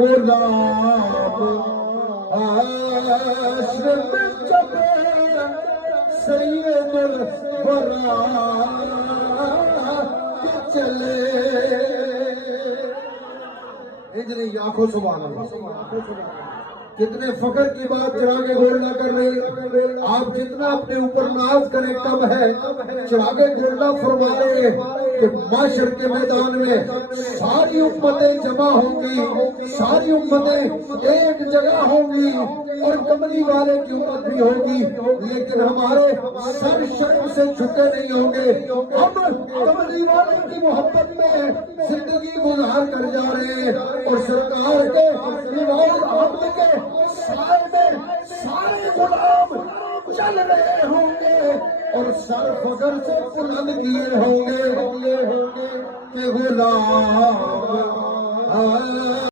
غلام عاشق چلے سید الورا چلے ادھر آنکھوں سبحان اللہ کتنے فخر کی بات چراغ گولڈا کر رہے آپ جتنا اپنے اوپر ناز کریں کم ہے چراغ گولڈا فرما رہے کہ معاشر کے میدان میں ساری امتیں جمع ہوں گی ساری امتیں ایک جگہ ہوں گی اور کملی والے کی امت بھی ہوگی لیکن ہمارے سر شرم سے جھکے نہیں ہوں گے ہم کملی والے کی محبت میں زندگی گزار کر جا رہے ہیں اور سرکار کے نور حمد کے سائے میں سارے غلام چل رہے ہوں گے اور سر فخر سے بلند کیے ہوں گے کہ غلام